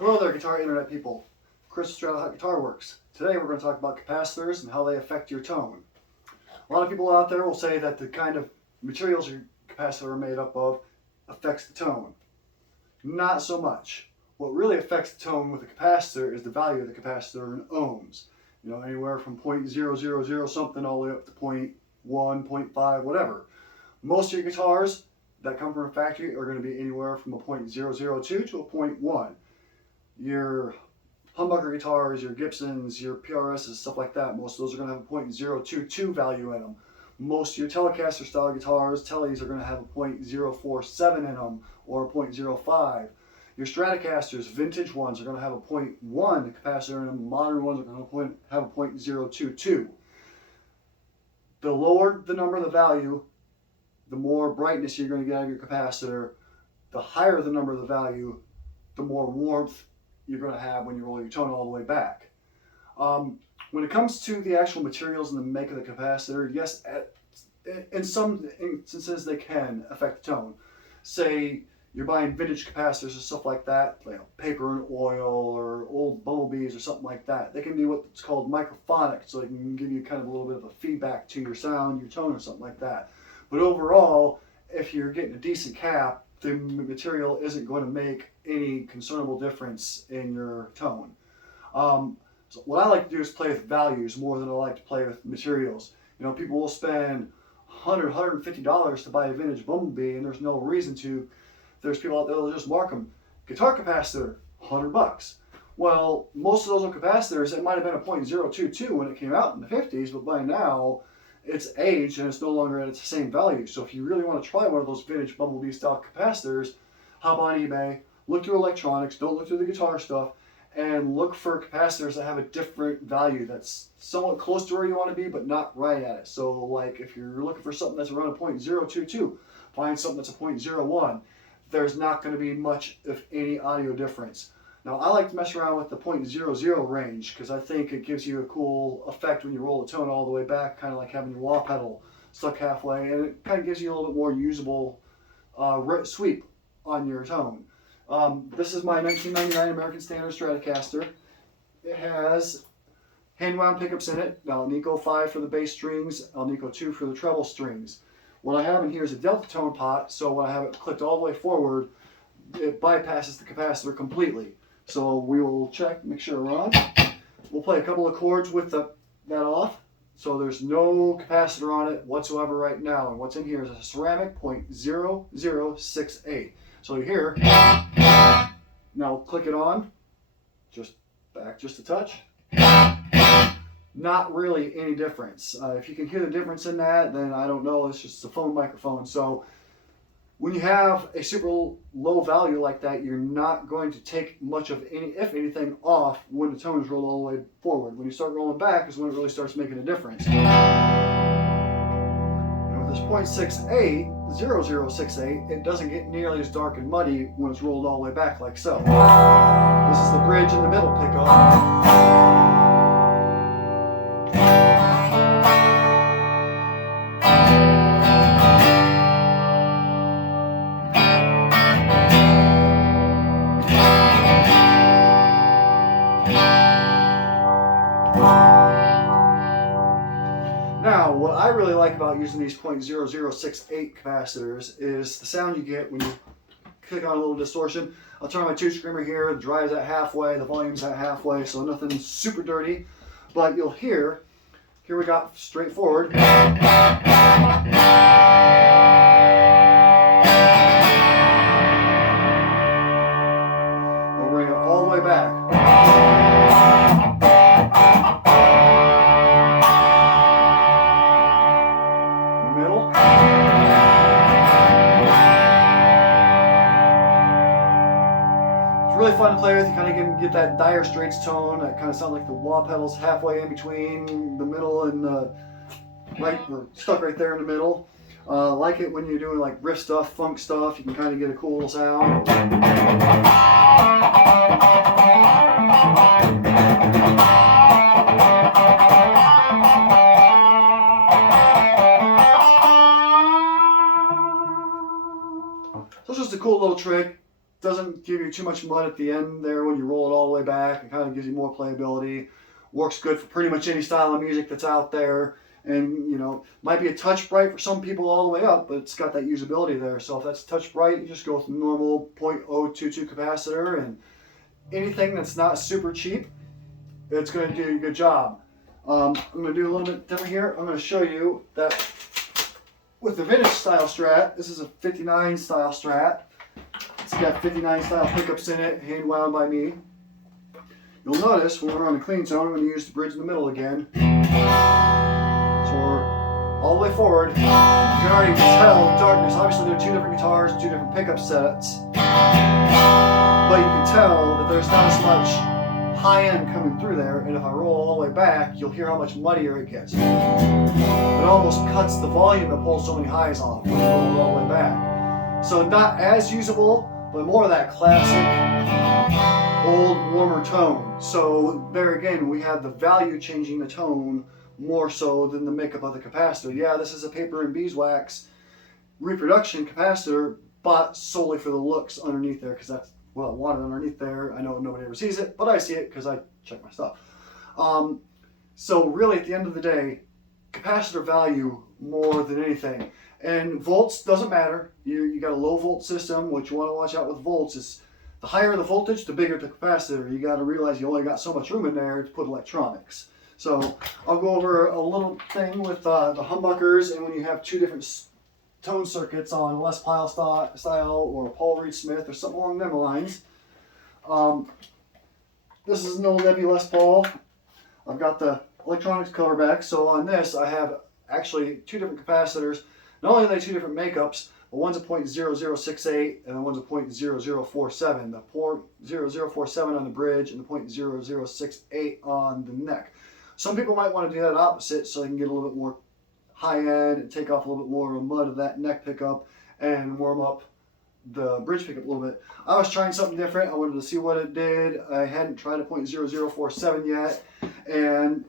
Hello there, guitar internet people. Chris Strata, how guitar works. Today we're going to talk about capacitors and how they affect your tone. A lot of people out there will say that the kind of materials your capacitor are made up of affects the tone. Not so much. What really affects the tone with a capacitor is the value of the capacitor in ohms. You know, anywhere from 0.000 something all the way up to 0.1, 0.5, whatever. Most of your guitars that come from a factory are going to be anywhere from a 0.002 to a 0.1. Your humbucker guitars, your Gibsons, your PRSs, stuff like that, most of those are going to have a 0.022 value in them. Most of your Telecaster style guitars, Tellies, are going to have a 0.047 in them or a 0.05. Your Stratocasters, vintage ones, are going to have a 0.1 capacitor in them. Modern ones are going to have a 0.022. The lower the number of the value, the more brightness you're going to get out of your capacitor. The higher the number of the value, the more warmth you're going to have when you roll your tone all the way back. When it comes to the actual materials and the make of the capacitor, yes, in some instances they can affect the tone. Say you're buying vintage capacitors or stuff like that, like paper and oil or old bumblebees or something like that. They can be what's called microphonic, so they can give you kind of a little bit of a feedback to your sound, your tone, or something like that. But overall, if you're getting a decent cap, the material isn't going to make any considerable difference in your tone. So what I like to do is play with values more than I like to play with materials. You know, people will spend $100, $150 to buy a vintage Bumblebee, and there's no reason to. There's people out there that'll just mark them. Guitar capacitor, $100. Well, most of those capacitors, it might have been a 0.022 when it came out in the 50s, but by now, it's aged and it's no longer at its same value. So if you really want to try one of those vintage Bumblebee style capacitors, hop on eBay, look through electronics, don't look through the guitar stuff, and look for capacitors that have a different value that's somewhat close to where you want to be, but not right at it. So like if you're looking for something that's around a 0.022, find something that's a 0.01. There's not going to be much of any audio difference. Now I like to mess around with the 0.00 range because I think it gives you a cool effect when you roll the tone all the way back, kind of like having your wah pedal stuck halfway, and it kind of gives you a little bit more usable sweep on your tone. This is my 1999 American Standard Stratocaster. It has hand-wound pickups in it, Alnico 5 for the bass strings, Alnico 2 for the treble strings. What I have in here is a delta tone pot, so when I have it clicked all the way forward, it bypasses the capacitor completely. So we will check, make sure we're on. We'll play a couple of chords with that off. So there's no capacitor on it whatsoever right now. And what's in here is a ceramic 0.0068. So you hear, now click it on, just back just a touch. Not really any difference. If you can hear the difference in that, then I don't know, it's just a phone microphone. So when you have a super low value like that, you're not going to take much of any, if anything, off when the tone is rolled all the way forward. When you start rolling back is when it really starts making a difference. And with this 0.0068, it doesn't get nearly as dark and muddy when it's rolled all the way back like so. This is the bridge in the middle pickup. Now, what I really like about using these 0.0068 capacitors is the sound you get when you click on a little distortion. I'll turn my two screamer here, the drive's at halfway, the volume's at halfway, so nothing super dirty. But you'll hear, here we got straightforward. We'll bring it all the way back. Really fun to play with. You kind of get that Dire Straits tone. That kind of sounds like the wah pedals halfway in between the middle and the right. We're stuck right there in the middle. Like it when you're doing like riff stuff, funk stuff. You can kind of get a cool little sound. So it's just a cool little trick. doesn't give you too much mud at the end there when you roll it all the way back. It kind of gives you more playability. Works good for pretty much any style of music that's out there. And, you know, might be a touch bright for some people all the way up, but it's got that usability there. So if that's touch bright, you just go with the normal 0.022 capacitor, and anything that's not super cheap, it's going to do a good job. I'm going to do a little bit different here. I'm going to show you that with the vintage style Strat, this is a 59 style Strat. It's got 59 style pickups in it, hand wound by me. You'll notice when we're on the clean tone, I'm going to use the bridge in the middle again. So we're all the way forward. You can already tell the darkness. Obviously, there are two different guitars, two different pickup sets. But you can tell that there's not as much high end coming through there. And if I roll all the way back, you'll hear how much muddier it gets. It almost cuts the volume that pulls so many highs off when you roll it all the way back. So not as usable, but more of that classic old warmer tone. So there again, we have the value changing the tone more so than the makeup of the capacitor. Yeah, this is a paper and beeswax reproduction capacitor, but solely for the looks underneath there, because that's what I wanted underneath there. I know nobody ever sees it, but I see it because I check my stuff. So really, at the end of the day, capacitor value more than anything. And volts doesn't matter. You got a low volt system. What you want to watch out with volts is the higher the voltage, the bigger the capacitor. You got to realize you only got so much room in there to put electronics. So I'll go over a little thing with the humbuckers, and when you have two different tone circuits on a Les Paul style or a Paul Reed Smith or something along them lines. This is an old Debbie Les Paul. I've got the electronics cover back. So on this, I have actually two different capacitors. Not only are they two different makeups, but one's a 0.0068 and the one's a 0.0047. The 0.0047 on the bridge and the 0.0068 on the neck. Some people might want to do that opposite so they can get a little bit more high end and take off a little bit more of the mud of that neck pickup and warm up the bridge pickup a little bit. I was trying something different. I wanted to see what it did. I hadn't tried a 0.0047 yet, and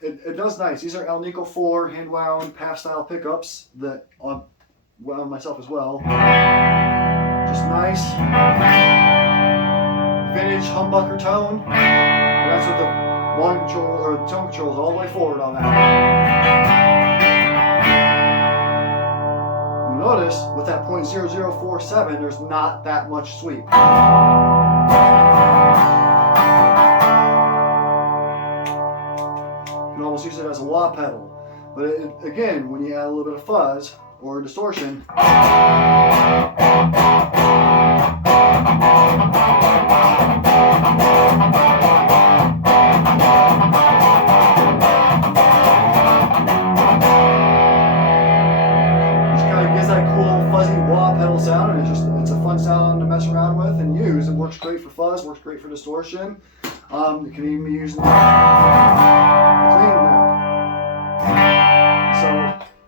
it does nice. These are Alnico 4 hand wound PAF style pickups that I wound myself as well. Just nice vintage humbucker tone. And that's what the volume control or the tone control is all the way forward on that. Notice with that 0.0047, there's not that much sweep. You can almost use it as a wah pedal. But again, when you add a little bit of fuzz or distortion, sound, and it's a fun sound to mess around with and use. It works great for fuzz, works great for distortion. It can even be used in the clean there. So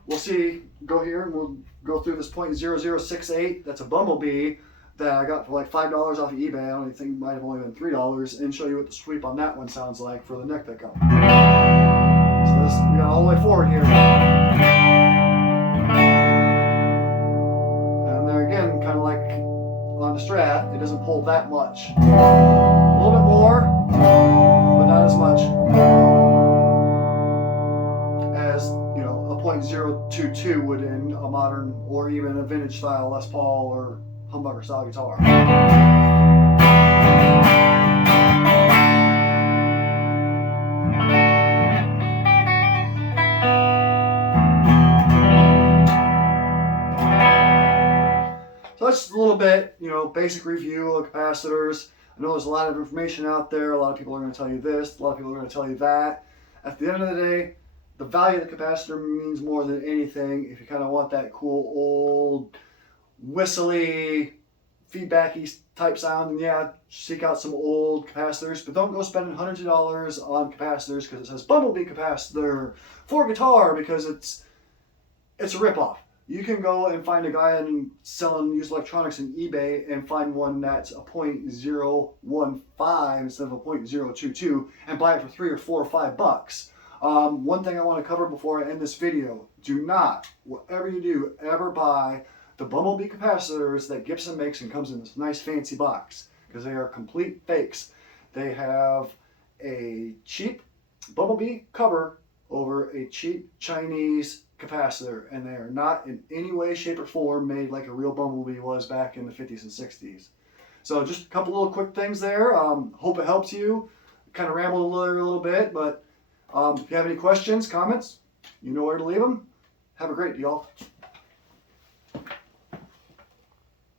we'll see, go here and we'll go through this 0.0068. That's a Bumblebee that I got for like $5 off of eBay. I don't even think it might have only been $3, and show you what the sweep on that one sounds like for the neck pickup. So this, we got all the way forward here. Again, kind of like on the Strat, it doesn't pull that much. A little bit more, but not as much as, you know, a 0.022 would in a modern or even a vintage style Les Paul or humbucker style guitar. So that's just a little bit, you know, basic review of capacitors. I know there's a lot of information out there. A lot of people are going to tell you this. A lot of people are going to tell you that. At the end of the day, the value of the capacitor means more than anything. If you kind of want that cool old whistly feedbacky type sound, then yeah, seek out some old capacitors. But don't go spending hundreds of dollars on capacitors because it says Bumblebee capacitor for guitar, because it's a ripoff. You can go and find a guy selling used electronics on eBay and find one that's a 0.015 instead of a 0.022 and buy it for $3 or $4 or $5. One thing I want to cover before I end this video: do not, whatever you do, ever buy the Bumblebee capacitors that Gibson makes and comes in this nice fancy box, because they are complete fakes. They have a cheap Bumblebee cover over a cheap Chinese capacitor, and they are not in any way, shape, or form made like a real Bumblebee was back in the 50s and 60s. So just a couple little quick things there. Hope it helps you. Kind of rambled a little bit, but if you have any questions, comments, you know where to leave them. Have a great day, y'all.